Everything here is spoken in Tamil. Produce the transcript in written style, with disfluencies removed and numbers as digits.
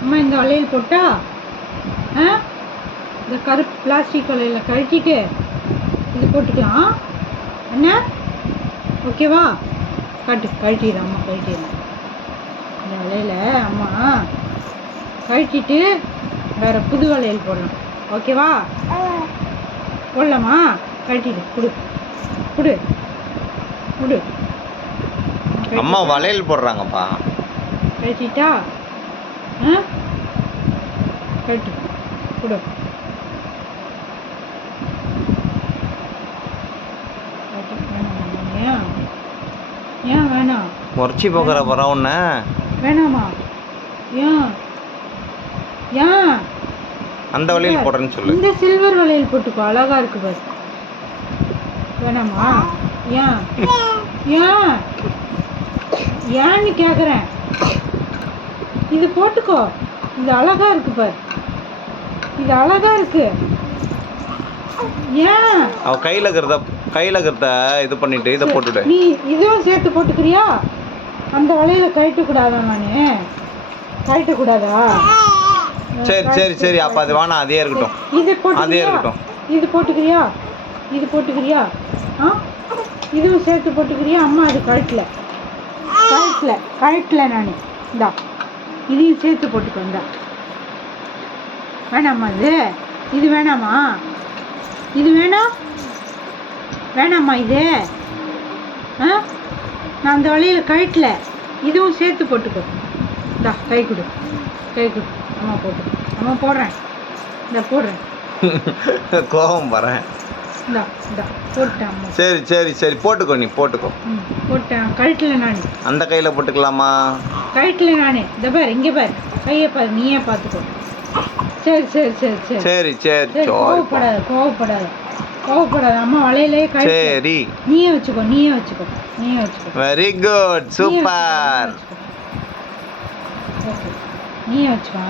அம்மா இந்த வளையல் போட்டா இந்த கருப்பு பிளாஸ்டிக் வளையலில் கழட்டிட்டு இது போட்டுக்கலாம் என்ன? ஓகேவா? கழட்டிடுறேன் அம்மா, கழட்டிடுறேன். இந்த வளையல அம்மா கழட்டிட்டு வேறு புது வளையல் போடலாம். ஓகேவா? போடலாமா? கழட்டிடு. கொடு. அம்மா வளையல் போடுறாங்கப்பா. கழட்டிட்டா? கழட்டு. கொடு. ஏன் வேணாம்? முறைச்சி போகிற போகிறோம் ஒன்று வேணாமா? ஏன் அந்த வளையல் போடுறேன்னு சொல்லு. இந்த சில்வர் வளையல் போட்டுக்கோ, அழகா இருக்கு பாரு. வேணாமா? ஏன்னு கேக்குறேன். இது போட்டுக்கோ, இது அழகா இருக்கு பாரு, இது அழகா இருக்கு. ஏன் அவ கையில இருக்கிறத இது பண்ணிட்டு இதை போட்டுடு. நீ இதுவும் சேர்த்து போட்டுக்கிறியா? அந்த வளையல கழட்டக்கூடாதா? நானு கழட்டக்கூடாதா? சரி அப்ப அது வேணாம், அதே இருக்கட்டும். அதே இருக்கட்டும். இது போட்டுக்கிறியா? இதுவும் சேர்த்து போட்டுக்கிறியா? அம்மா அது கழட்டல நான். இந்தா இதையும் சேர்த்து போட்டுக்கோ. இந்தா வேணாமா? இது வேணாமா? இது வேணாமா? இது நான் அந்த வளையல கழட்டல, இதுவும் சேர்த்து போட்டுக்கோ. இந்தா கை கொடு. அம்மா போடுறேன். இந்த போடுறேன். கோபம் வரேன். இந்தா போட்டேன் அம்மா. சரி போட்டுக்கோ, நீ போட்டுக்கோ. போட்டேன். கழட்டல நான். அந்த கையில போட்டுக்கலாமா? கழட்டல நானே. இந்த பாரு, இங்கே பாரு, கையை பாரு, நீயே பார்த்துக்கோ. சரி. கோவப்படாத. அம்மா வளையலே கழட்டு. சரி, நீயே வச்சுக்கோ. Very good, super. நீயே வச்சுக்கோ.